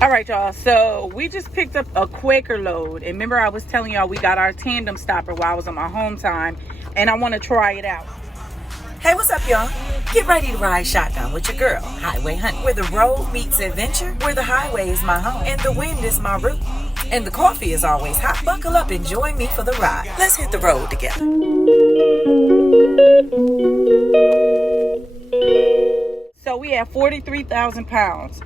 All right, y'all, so we just picked up a Quaker load, and remember I was telling y'all we got our Tandem Stopper while I was on my home time, and I want to try it out. Hey, what's up, y'all? Get ready to ride shotgun with your girl, Highway Hunt, where the road meets adventure, where the highway is my home, and the wind is my route, and the coffee is always hot. Buckle up and join me for the ride. Let's hit the road together. So we have 43,000 pounds.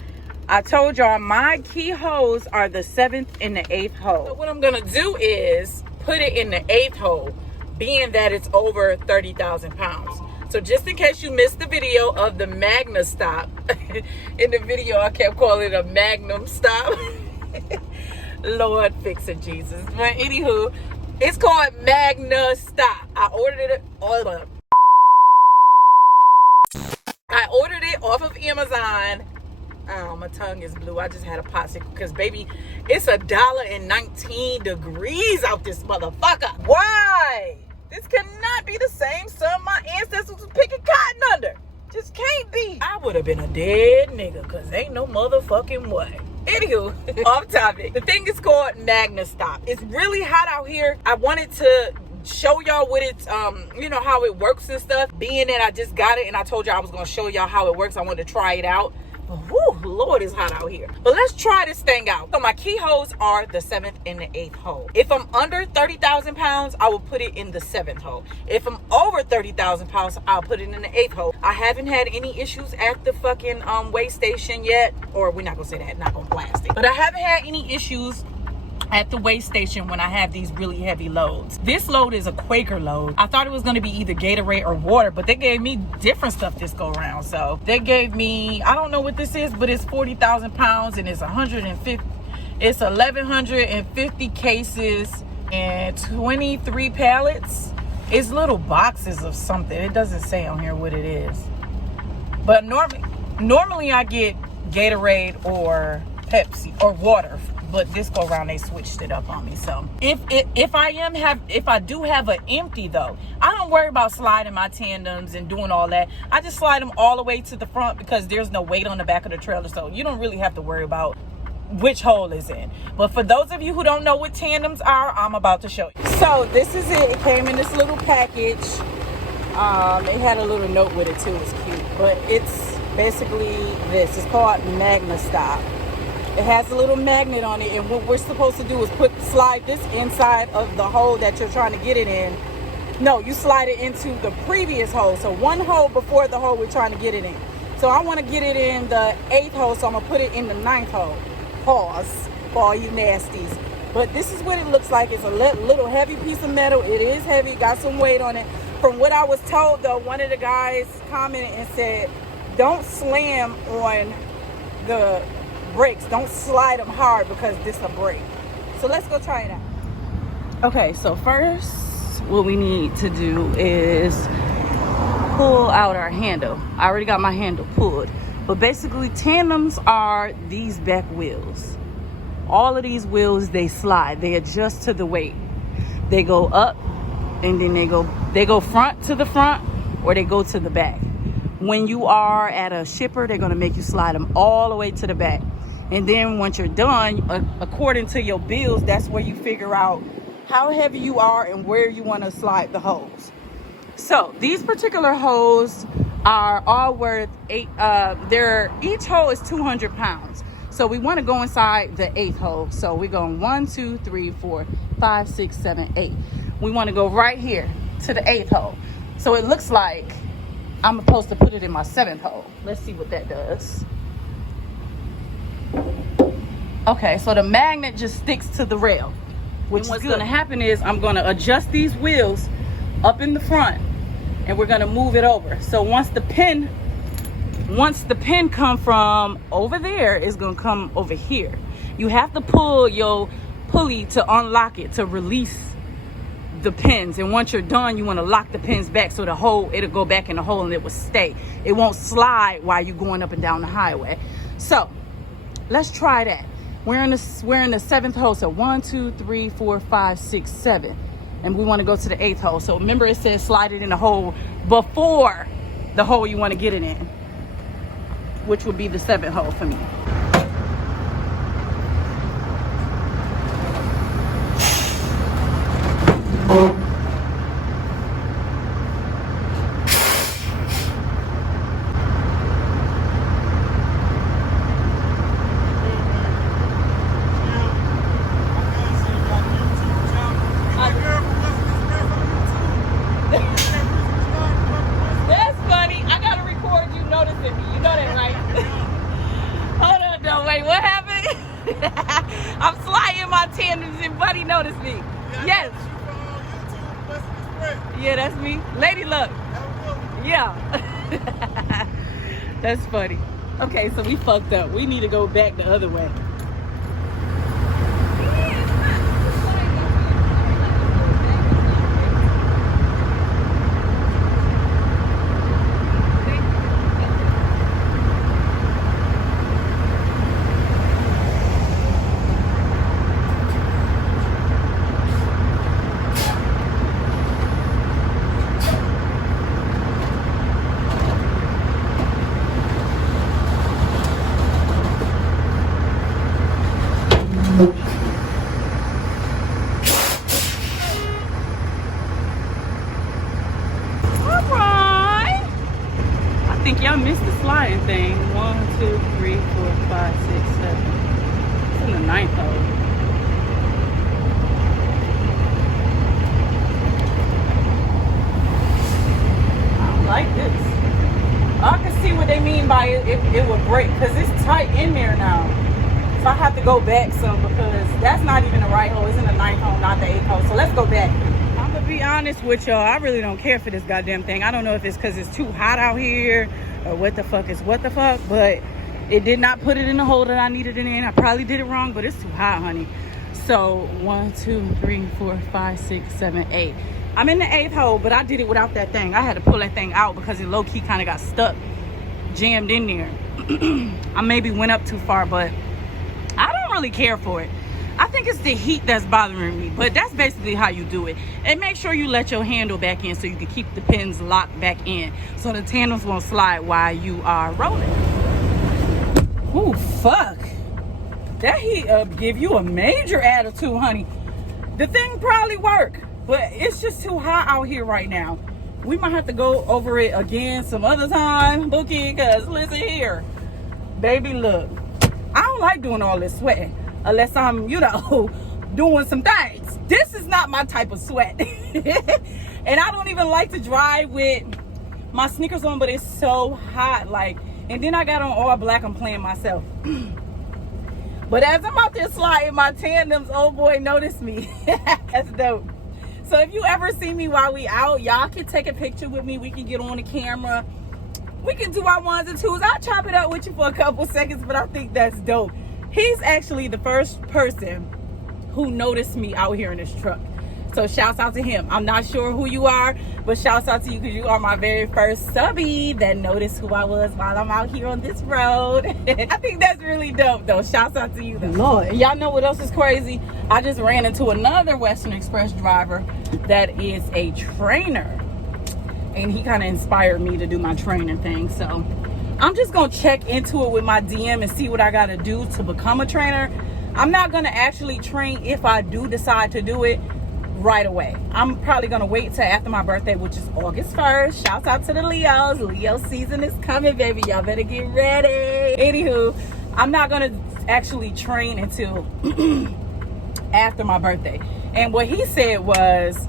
I told y'all my key holes are the 7th and the 8th hole. So what I'm gonna do is put it in the 8th hole, being that it's over 30,000 pounds. So just in case you missed the video of the Magnastop, in the video I kept calling it a Magnum Stop. Lord fix it, Jesus. But anywho, it's called Magnastop. I ordered it off of Amazon. Oh, my tongue is blue. I just had a popsicle because, baby, it's $1.19 out this motherfucker. Why? This cannot be the same sun my ancestors was picking cotton under. Just can't be. I would have been a dead nigga because ain't no motherfucking way. Anywho, off topic. The thing is called Magnastop. It's really hot out here. I wanted to show y'all what it's you know, how it works and stuff. Being that I just got it and I told y'all I was gonna show y'all how it works, I wanted to try it out. Whew, Lord, it's hot out here. But let's try this thing out. So my key holes are the 7th and the 8th hole. If I'm under 30,000 pounds, I will put it in the 7th hole. If I'm over 30,000 pounds, I'll put it in the 8th hole. I haven't had any issues at the fucking weigh station yet. Or we're not gonna say that, not gonna blast it. But I haven't had any issues at the weigh station when I have these really heavy loads. This load is a Quaker load. I thought it was gonna be either Gatorade or water, but they gave me different stuff this go around. So they gave me, I don't know what this is, but it's 40,000 pounds and it's 1,150 cases and 23 pallets. It's little boxes of something. It doesn't say on here what it is. But normally I get Gatorade or Pepsi or water. But this go around they switched it up on me. So if I do have an empty though, I don't worry about sliding my tandems and doing all that. I just slide them all the way to the front because there's no weight on the back of the trailer, so you don't really have to worry about which hole is in. But for those of you who don't know what tandems are, I'm about to show you. So this is it. It came in this little package. It had a little note with it too. It's cute, but it's basically this. It's called Magnastop. It has a little magnet on it, and what we're supposed to do is slide this inside of the hole that you're trying to get it in. No, you slide it into the previous hole. So one hole before the hole we're trying to get it in. So I want to get it in the 8th hole, so I'm going to put it in the 9th hole. Pause for all you nasties. But this is what it looks like. It's a little heavy piece of metal. It is heavy, got some weight on it. From what I was told, though, one of the guys commented and said, don't slam on the brakes, don't slide them hard because this a brake. So let's go try it out. Okay, so first what we need to do is pull out our handle. I already got my handle pulled, but basically tandems are these back wheels. All of these wheels, they slide, they adjust to the weight. They go up and then they go front to the front, or they go to the back. When you are at a shipper, they're going to make you slide them all the way to the back. And then once you're done, according to your bills, that's where you figure out how heavy you are and where you want to slide the hose. So these particular hoses are all worth each hole is 200 pounds. So we want to go inside the 8th hole. So we're going 1, 2, 3, 4, 5, 6, 7, 8. We want to go right here to the 8th hole. So it looks like I'm supposed to put it in my 7th hole. Let's see what that does. Okay, so the magnet just sticks to the rail. What's going to happen is I'm going to adjust these wheels up in the front, and we're going to move it over. So once the pin come from over there, it's going to come over here. You have to pull your pulley to unlock it, to release the pins. And once you're done, you want to lock the pins back so it'll go back in the hole and it will stay. It won't slide while you're going up and down the highway. So let's try that. We're in the 7th hole. So 1, 2, 3, 4, 5, 6, 7. And we want to go to the 8th hole. So remember, it says slide it in the hole before the hole you want to get it in, which would be the 7th hole for me. Wait, what happened? I'm sliding my tandems and Buddy noticed me. Yes. Yeah, that's me. Ladiiee Luck. Yeah. That's funny. Okay, so we fucked up. We need to go back the other way. I think y'all missed the sliding thing. 1, 2, 3, 4, 5, 6, 7. It's in the 9th hole. I don't like this. I can see what they mean by it would break because it's tight in there now. So I have to go back some because that's not even the right hole. It's in the 9th hole, not the 8th hole. So let's go back. I'm gonna be honest with y'all. I really don't care for this goddamn thing. I don't know if it's because it's too hot out here or what the fuck is what the fuck, but it did not put it in the hole that I needed it in. I probably did it wrong, but it's too hot, honey. So 1, 2, 3, 4, 5, 6, 7, 8. I'm in the 8th hole, but I did it without that thing. I had to pull that thing out because it low-key kind of got stuck, jammed in there. I maybe went up too far, but I don't really care for it. I think it's the heat that's bothering me, but that's basically how you do it. And make sure you let your handle back in so you can keep the pins locked back in so the tandems won't slide while you are rolling. Ooh, fuck. That heat give you a major attitude, honey. The thing probably work, but it's just too hot out here right now. We might have to go over it again some other time, Bookie, because listen here. Baby, look. I don't like doing all this sweating unless I'm, you know, doing some things. This is not my type of sweat. And I don't even like to drive with my sneakers on, but it's so hot. Like, and then I got on all black. I'm playing myself. But as I'm out there sliding my tandems, oh boy, notice me. That's dope. So if you ever see me while we out, y'all can take a picture with me. We can get on the camera. We can do our 1s and 2s. I'll chop it up with you for a couple seconds, but I think that's dope. He's actually the first person who noticed me out here in this truck. So shouts out to him. I'm not sure who you are, but shouts out to you because you are my very first subby that noticed who I was while I'm out here on this road. I think that's really dope though. Shouts out to you though. Lord, y'all know what else is crazy? I just ran into another Western Express driver that is a trainer. And he kind of inspired me to do my training thing. So I'm just going to check into it with my DM and see what I got to do to become a trainer. I'm not going to actually train if I do decide to do it right away. I'm probably going to wait till after my birthday, which is August 1st. Shouts out to the Leos. Leo season is coming, baby. Y'all better get ready. Anywho, I'm not going to actually train until after my birthday. And what he said was,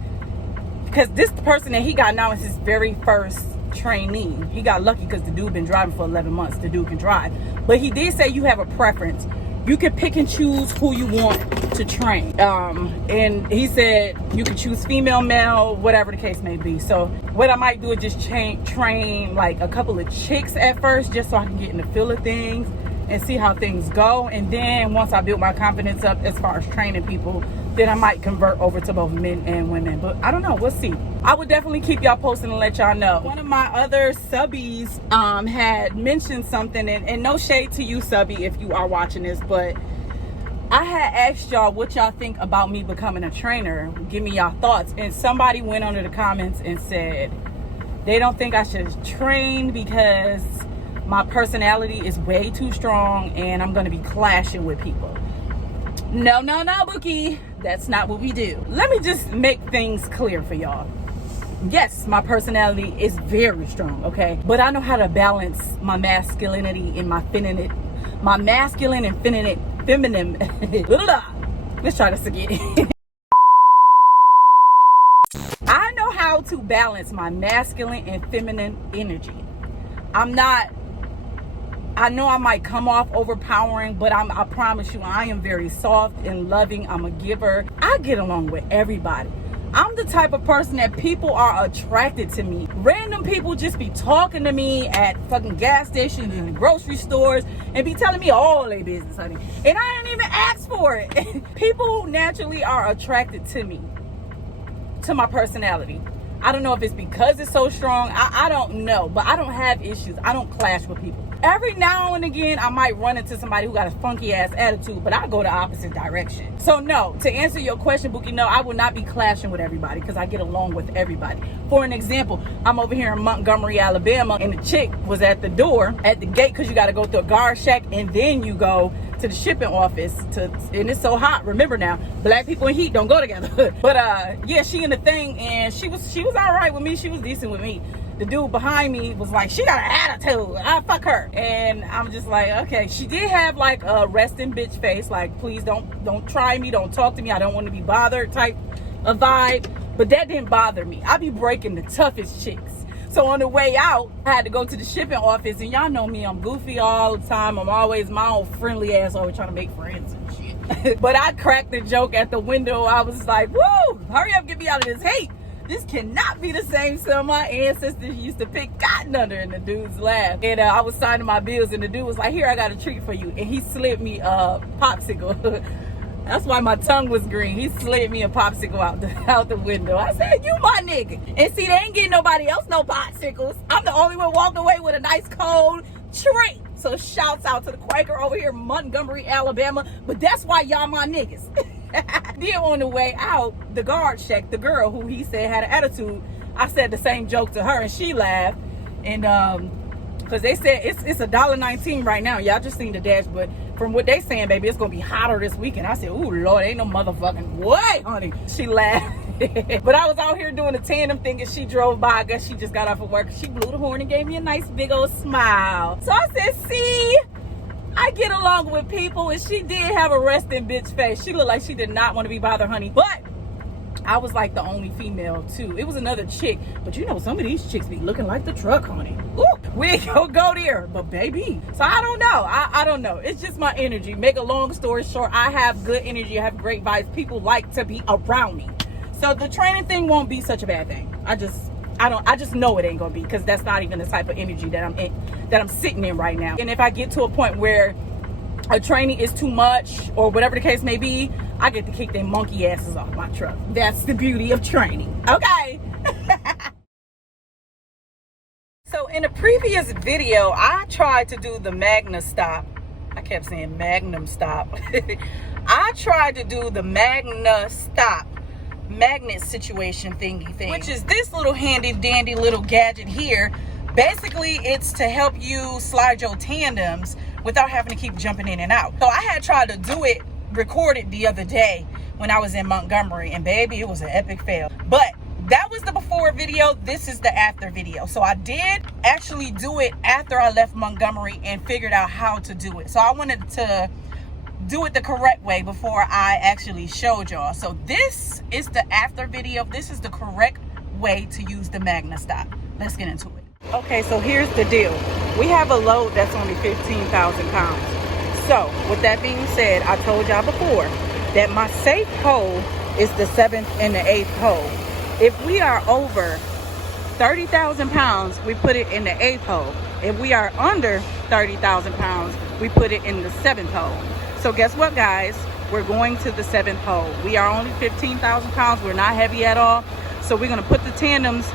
because this person that he got now is his very first trainee. He got lucky because the dude been driving for 11 months. The dude can drive. But he did say you have a preference. You can pick and choose who you want to train. And he said you can choose female, male, whatever the case may be. So what I might do is just train like a couple of chicks at first, just so I can get in the feel of things and see how things go. And then once I build my confidence up as far as training people, then I might convert over to both men and women. But I don't know, we'll see. I would definitely keep y'all posted and let y'all know. One of my other subbies had mentioned something, and no shade to you, subby, if you are watching this, but I had asked y'all what y'all think about me becoming a trainer. Give me y'all thoughts. And somebody went under the comments and said they don't think I should train because my personality is way too strong and I'm gonna be clashing with people. No, Bookie. That's not what we do. Let me just make things clear for y'all. Yes, my personality is very strong, okay? But I know how to balance my masculinity and my feminine, my masculine and feminine. Let's try this again. I know how to balance my masculine and feminine energy. I'm not I know I might come off overpowering, but I promise you, I am very soft and loving. I'm a giver. I get along with everybody. I'm the type of person that people are attracted to me. Random people just be talking to me at fucking gas stations and grocery stores and be telling me all their business, honey. And I didn't even ask for it. People naturally are attracted to me, to my personality. I don't know if it's because it's so strong. I don't know, but I don't have issues. I don't clash with people. Every now and again, I might run into somebody who got a funky ass attitude, but I go the opposite direction. So no, to answer your question, Bookie, no, I will not be clashing with everybody because I get along with everybody. For an example, I'm over here in Montgomery, Alabama, and the chick was at the door, at the gate, because you got to go through a guard shack and then you go to the shipping office and it's so hot. Remember now, black people and heat don't go together. But yeah, she in the thing, and she was all right with me. She was decent with me. The dude behind me was like, she got an attitude, fuck her. And I'm just like, okay. She did have like a resting bitch face, like, please don't try me, don't talk to me, I don't want to be bothered type of vibe. But that didn't bother me. I be breaking the toughest chicks. So on the way out, I had to go to the shipping office, and y'all know me, I'm goofy all the time. I'm always my own friendly ass, always trying to make friends and shit. But I cracked the joke at the window. I was like, woo, hurry up, get me out of this hate. This cannot be the same son my ancestors used to pick cotton under. And the dude's laughed. And I was signing my bills, and the dude was like, here, I got a treat for you. And he slid me a popsicle. That's why my tongue was green. He slid me a popsicle out the window. I said, you my nigga. And see, they ain't getting nobody else no popsicles. I'm the only one walking away with a nice cold treat. So shouts out to the Quaker over here in Montgomery, Alabama. But that's why y'all my niggas. Then on the way out, the guard shack, the girl who he said had an attitude, I said the same joke to her, and she laughed. And because they said it's $1.19 right now. Y'all just seen the dash, but from what they saying, baby, it's gonna be hotter this weekend. I said, ooh, Lord, ain't no motherfucking way, honey. She laughed. But I was out here doing a tandem thing, and she drove by. I guess she just got off of work. She blew the horn and gave me a nice big old smile. So I said, see, I get along with people. And she did have a resting bitch face. She looked like she did not want to be bothered, honey. But I was like the only female too. It was another chick, but you know, some of these chicks be looking like the truck, honey. Ooh, we ain't gonna go there, but baby. So I don't know. I don't know. It's just my energy. Make a long story short, I have good energy. I have great vibes. People like to be around me. So the training thing won't be such a bad thing. I just know it ain't gonna be, because that's not even the type of energy that I'm sitting in right now. And if I get to a point where a training is too much or whatever the case may be, I get to kick their monkey asses off my truck. That's the beauty of training. Okay. So in a previous video, I tried to do the Magnastop. I kept saying Magnum stop. I tried to do the Magnastop magnet situation thingy thing, which is this little handy dandy little gadget here. Basically, it's to help you slide your tandems without having to keep jumping in and out. So I had tried to do it, record it the other day when I was in Montgomery, and baby, it was an epic fail. But that was the before video. This is the after video. So I did actually do it after I left Montgomery and figured out how to do it. So I wanted to do it the correct way before I actually showed y'all. So this is the after video. This is the correct way to use the Magnastop. Let's get into it. Okay, so here's the deal. We have a load that's only 15,000 pounds. So with that being said, I told y'all before that my safe hole is the 7th and the 8th hole. If we are over 30,000 pounds, we put it in the 8th hole. If we are under 30,000 pounds, we put it in the 7th hole. So guess what, guys? We're going to the 7th hole. We are only 15,000 pounds. We're not heavy at all. So we're gonna put the tandems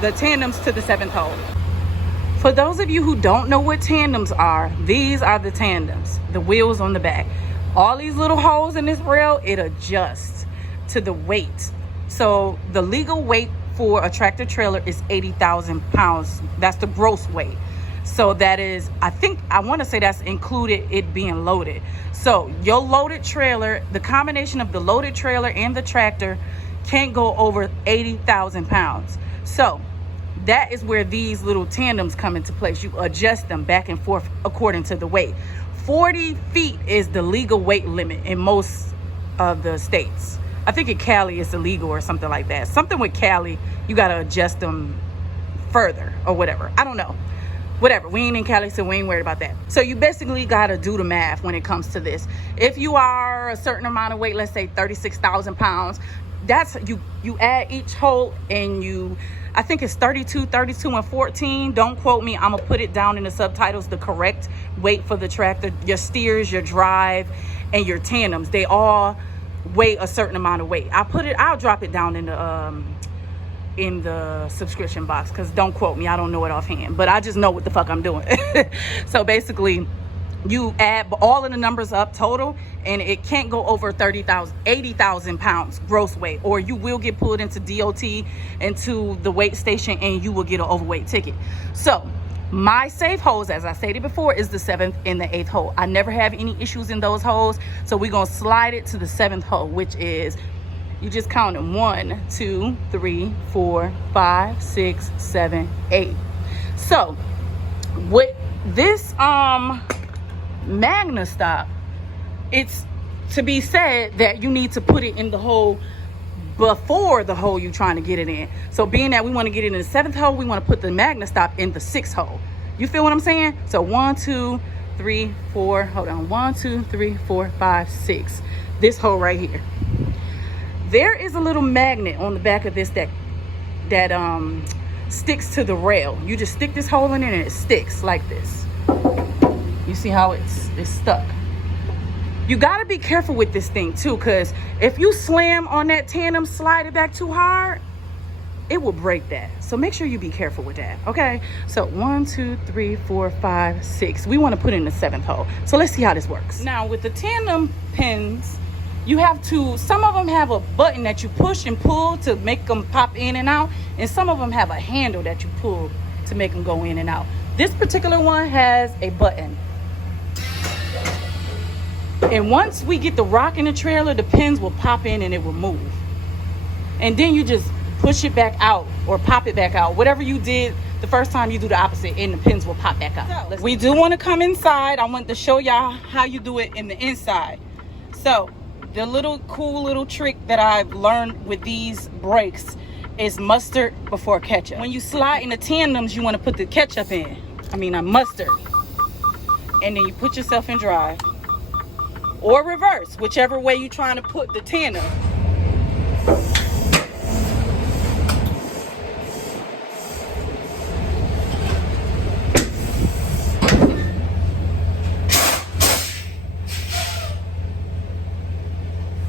to the 7th hole. For those of you who don't know what tandems are, these are the tandems, the wheels on the back. All these little holes in this rail, it adjusts to the weight. So the legal weight for a tractor trailer is 80,000 pounds. That's the gross weight. So that is, I want to say that's included it being loaded. So your loaded trailer, the combination of the loaded trailer and the tractor can't go over 80,000 pounds. So that is where these little tandems come into place. You adjust them back and forth according to the weight. 40 feet is the legal weight limit in most of the states. I think in Cali it's illegal or something like that. Something with Cali, you got to adjust them further or whatever. I don't know. whatever. We ain't in Cali, so we ain't worried about that. So you basically gotta do the math when it comes to this. If you are a certain amount of weight, let's say 36,000 pounds, that's you add each hole, and I think it's 32, and 14. Don't quote me. I'm gonna put it down in the subtitles, the correct weight for the tractor. Your steers, your drive, and your tandems, they all weigh a certain amount of weight. I'll drop it down in the subscription box, because don't quote me, I don't know it offhand, but I just know what the fuck I'm doing. So basically, you add all of the numbers up total, and it can't go over 80,000 pounds gross weight, or you will get pulled into DOT, into the weight station, and you will get an overweight ticket. So my safe holes, as I stated before, is the 7th and the 8th hole. I never have any issues in those holes, so we're gonna slide it to the 7th hole, which is, you just count them, 1, 2, 3, 4, 5, 6, 7, 8. So with this Magnastop, it's to be said that you need to put it in the hole before the hole you're trying to get it in. So being that we want to get it in the 7th hole, we want to put the Magnastop in the 6th hole. You feel what I'm saying? So 1, 2, 3, 4, hold on, 1, 2, 3, 4, 5, 6. This hole right here. There is a little magnet on the back of this that sticks to the rail. You just stick this hole in it, and it sticks like this. You see how it's stuck. You got to be careful with this thing too, because if you slam on that tandem, slide it back too hard, it will break that. So make sure you be careful with that, okay? So 1, 2, 3, 4, 5, 6. We want to put in the 7th hole. So let's see how this works. Now with the tandem pins, you have to, some of them have a button that you push and pull to make them pop in and out, and some of them have a handle that you pull to make them go in and out. This particular one has a button. And once we get the rock in the trailer, the pins will pop in and it will move. And then you just push it back out or pop it back out. Whatever you did the first time, you do the opposite, and the pins will pop back out. We do want to come inside. I want to show y'all how you do it in the inside. So the cool little trick that I've learned with these brakes is mustard before ketchup. When you slide in the tandems, you want to put the ketchup in. Mustard. And then you put yourself in drive. Or reverse, whichever way you're trying to put the tandem.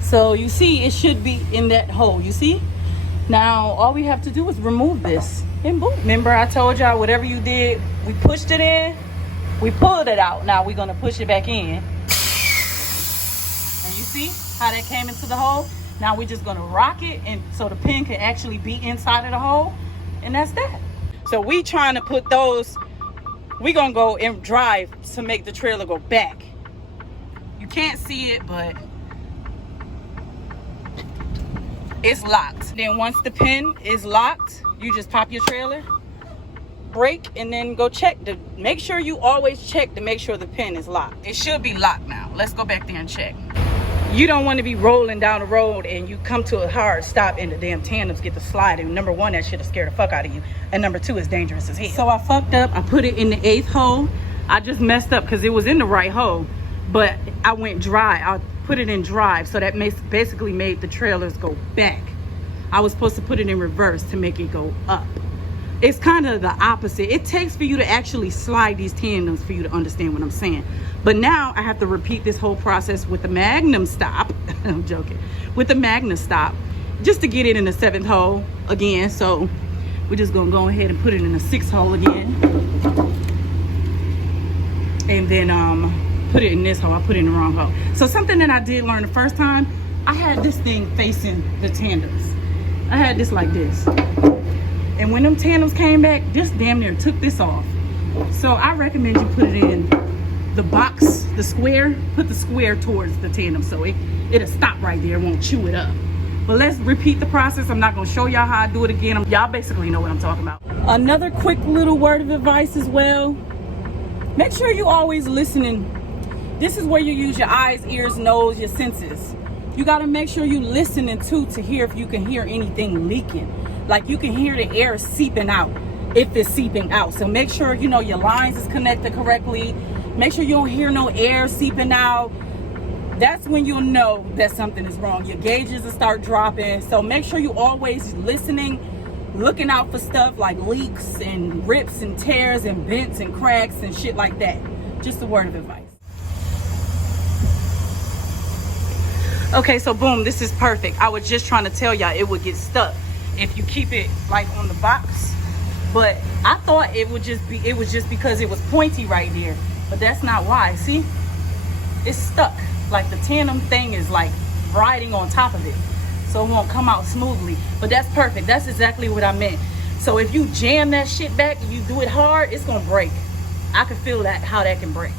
So you see, it should be in that hole, you see? Now, all we have to do is remove this, and boom. Remember I told y'all, whatever you did, we pushed it in, we pulled it out. Now we're gonna push it back in. And you see how that came into the hole? Now we're just gonna rock it, and so the pin can actually be inside of the hole, and that's that. So we trying to put those, we gonna go and drive to make the trailer go back. You can't see it, but it's locked. Then once the pin is locked, you just pop your trailer, brake, and then go check to make sure you always check to make sure the pin is locked. It should be locked now. Let's go back there and check. You don't want to be rolling down the road and you come to a hard stop and the damn tandems get to slide. And number one, that should have scared the fuck out of you. And number two, it's dangerous as hell. So I fucked up. I put it in the 8th hole. I just messed up because it was in the right hole, but I went dry. I put it in drive, so that basically made the trailers go back. I was supposed to put it in reverse to make it go up. It's kind of the opposite. It takes for you to actually slide these tandems for you to understand what I'm saying. But now I have to repeat this whole process with the Magnastop. I'm joking. With the Magnastop, just to get it in the 7th hole again. So we're just gonna go ahead and put it in the 6th hole again. And then put it in this hole. I put it in the wrong hole. So something that I did learn the first time, I had this thing facing the tandems. I had this like this. And when them tandems came back, this damn near took this off. So I recommend you put it in the box, the square, put the square towards the tandem so it'll stop right there, won't chew it up. But let's repeat the process. I'm not gonna show y'all how I do it again. Y'all basically know what I'm talking about. Another quick little word of advice as well. Make sure you always listening. This is where you use your eyes, ears, nose, your senses. You gotta make sure you listening to hear if you can hear anything leaking. Like you can hear the air seeping out. if it's seeping out. So make sure, you know, your lines is connected correctly. Make sure you don't hear no air seeping out. That's when you'll know that something is wrong. Your gauges will start dropping. So make sure you always listening, looking out for stuff like leaks and rips and tears and bends and cracks and shit like that. Just a word of advice. Okay, so boom, this is perfect. I was just trying to tell y'all it would get stuck if you keep it like on the box. But I thought it was just because it was pointy right there. But that's not why. See? It's stuck. Like the tandem thing is like riding on top of it. So it won't come out smoothly. But that's perfect. That's exactly what I meant. So if you jam that shit back, if you do it hard, it's gonna break. I can feel that, how that can break.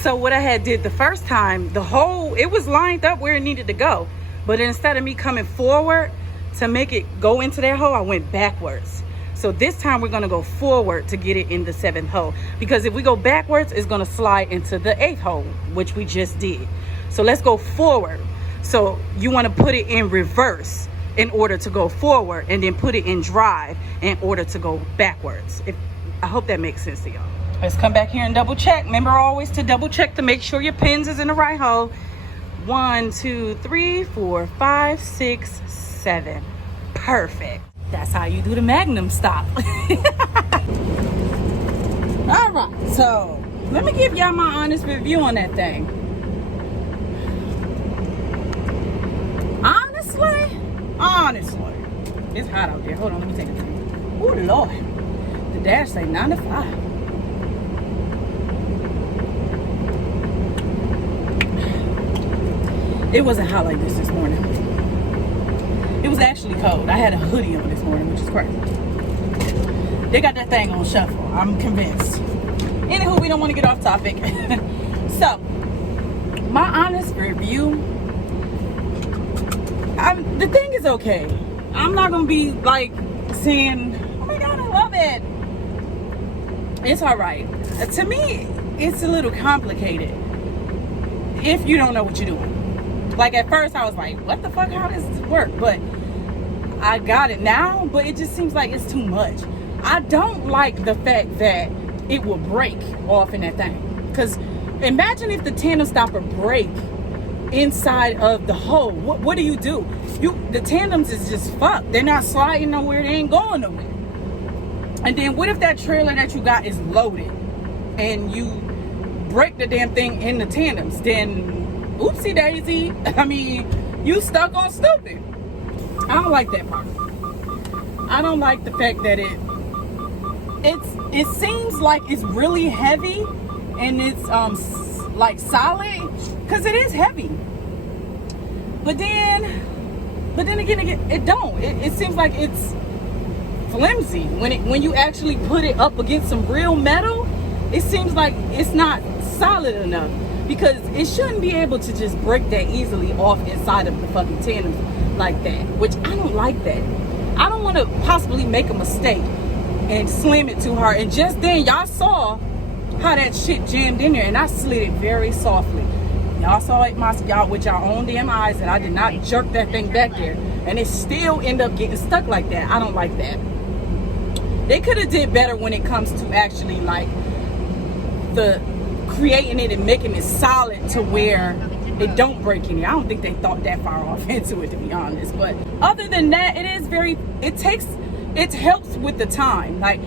So what I had did the first time, the hole, it was lined up where it needed to go. But instead of me coming forward to make it go into that hole, I went backwards. So this time we're gonna go forward to get it in the 7th hole. Because if we go backwards, it's gonna slide into the 8th hole, which we just did. So let's go forward. So you wanna put it in reverse in order to go forward, and then put it in drive in order to go backwards. I hope that makes sense to y'all. Let's come back here and double check. Remember always to double check to make sure your pins is in the right hole. 1, 2, 3, 4, 5, 6, 7. Perfect. That's how you do the Magnum stop. All right, so let me give y'all my honest review on that thing. Honestly, it's hot out there. Hold on, let me take a drink. Oh Lord, the dash say 9 to 5. It wasn't hot like this morning. It was actually cold. I had a hoodie on this morning, which is crazy. They got that thing on shuffle. I'm convinced. Anywho, we don't want to get off topic. So, my honest review. The thing is okay. I'm not going to be like saying, oh my God, I love it. It's all right. To me, it's a little complicated if you don't know what you're doing. Like at first I was like, what the fuck, how does this work? But I got it now, but it just seems like it's too much. I don't like the fact that it will break off in that thing. Because imagine if the tandem stopper break inside of the hole. What do? The tandems is just fucked. They're not sliding nowhere. They ain't going nowhere. And then what if that trailer that you got is loaded and you break the damn thing in the tandems? Then oopsie daisy. I mean, you stuck on stupid. I don't like that part. I don't like the fact that it seems like it's really heavy and it's like solid, because it is heavy. But then again, it don't. It seems like it's flimsy when you actually put it up against some real metal. It seems like it's not solid enough, because it shouldn't be able to just break that easily off inside of the fucking tandem like that, which I don't like that. I don't want to possibly make a mistake and slam it too hard. And just then y'all saw how that shit jammed in there, and I slid it very softly. Y'all saw it y'all with your own damn eyes, and I did not jerk that thing back there, and it still ended up getting stuck like that. I don't like that. They could have did better when it comes to actually like the creating it and making it solid to where it don't break any. I don't think they thought that far off into it, to be honest. But other than that, it helps with the time. Like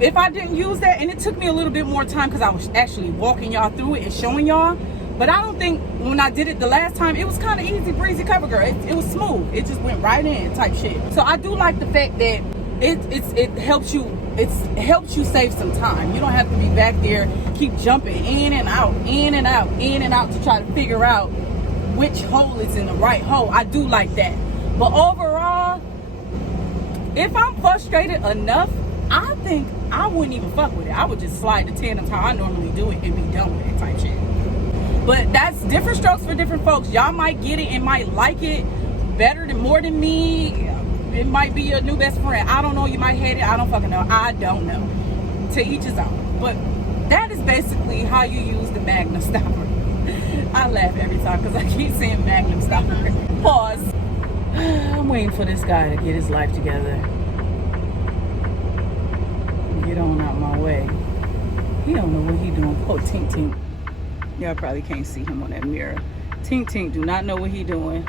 if I didn't use that, and it took me a little bit more time because I was actually walking y'all through it and showing y'all, but I don't think when I did it the last time, it was kind of easy breezy cover girl. It was smooth. It just went right in type shit. So I do like the fact that it helps you save some time. You don't have to be back there keep jumping in and out to try to figure out which hole is in the right hole. I do like that. But overall, if I'm frustrated enough, I think I wouldn't even fuck with it. I would just slide the tandems how I normally do it and be done with it type shit. But that's different strokes for different folks. Y'all might get it and might like it more than me. It might be your new best friend. I don't know. You might hate it. I don't fucking know. I don't know. To each his own. But that is basically how you use the Magnum Stopper. I laugh every time because I keep saying Magnum Stopper. Pause. I'm waiting for this guy to get his life together. on out my way. He don't know what he doing. Oh, Tink Tink. Y'all probably can't see him on that mirror. Tink Tink do not know what he doing.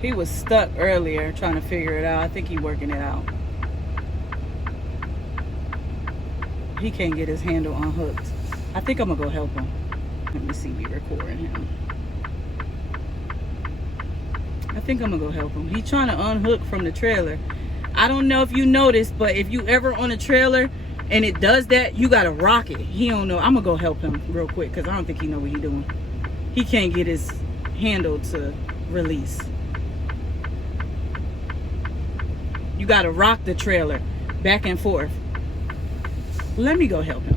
He was stuck earlier trying to figure it out. I think he working it out. He can't get his handle unhooked. I think I'm gonna go help him. Let me see me recording him. I think I'm gonna go help him. He's trying to unhook from the trailer. I don't know if you noticed, but if you ever on a trailer and it does that, you gotta rock it. He don't know. I'm gonna go help him real quick because I don't think he know what he doing. He can't get his handle to release. You gotta rock the trailer back and forth. Let me go help him.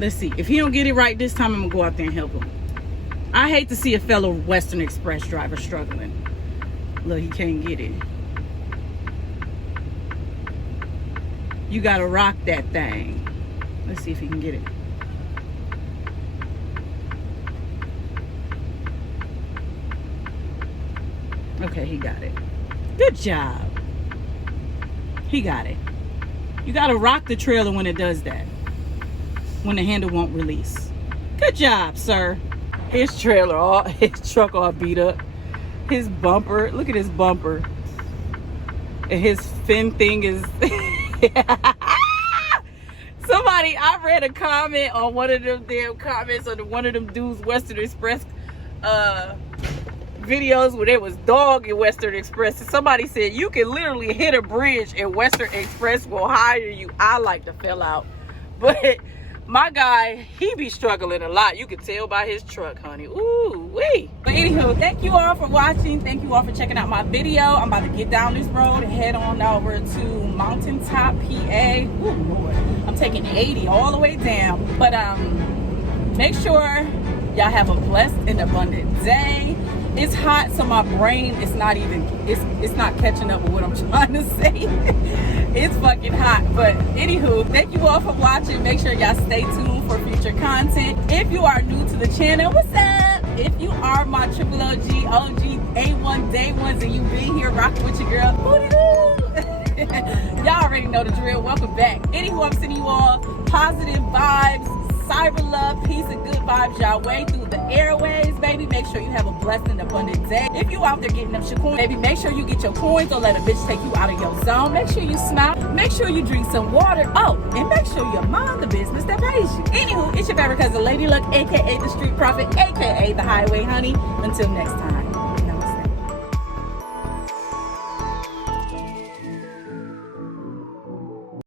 Let's see. If he don't get it right this time, I'm gonna go out there and help him. I hate to see a fellow Western Express driver struggling. Look, he can't get it. You gotta rock that thing. Let's see if he can get it. Okay, he got it. Good job. He got it. You gotta rock the trailer when it does that. When the handle won't release. Good job, sir. His trailer, his truck all beat up. His bumper, look at his bumper. And his fin thing is... Somebody, I read a comment on one of them damn comments on one of them dudes Western Express videos where there was dog in Western Express. And somebody said, you can literally hit a bridge and Western Express will hire you. I like to fill out. But... my guy, he be struggling a lot. You can tell by his truck, honey. Ooh, wee. But anywho, thank you all for watching. Thank you all for checking out my video. I'm about to get down this road and head on over to Mountaintop, PA. Ooh, Lord. I'm taking 80 all the way down. But make sure y'all have a blessed and abundant day. It's hot, so my brain is not even, it's not catching up with what I'm trying to say. It's fucking hot. But anywho, thank you all for watching. Make sure y'all stay tuned for future content. If you are new to the channel, what's up? If you are my triple OG, A1 day ones, and you been here rocking with your girl, y'all already know the drill. Welcome back. Anywho, I'm sending you all positive vibes, cyber love, peace, and good vibes y'all way through the airways, baby. Make sure you have a blessed and abundant day. If you out there getting them coins, baby, make sure you get your coins. Don't let a bitch take you out of your zone. Make sure you smile. Make sure you drink some water. Oh, and make sure you mind the business that pays you. Anywho, it's your favorite cousin, Ladiiee Luck, aka the Street Prophet, aka the Highway Honey. Until next time.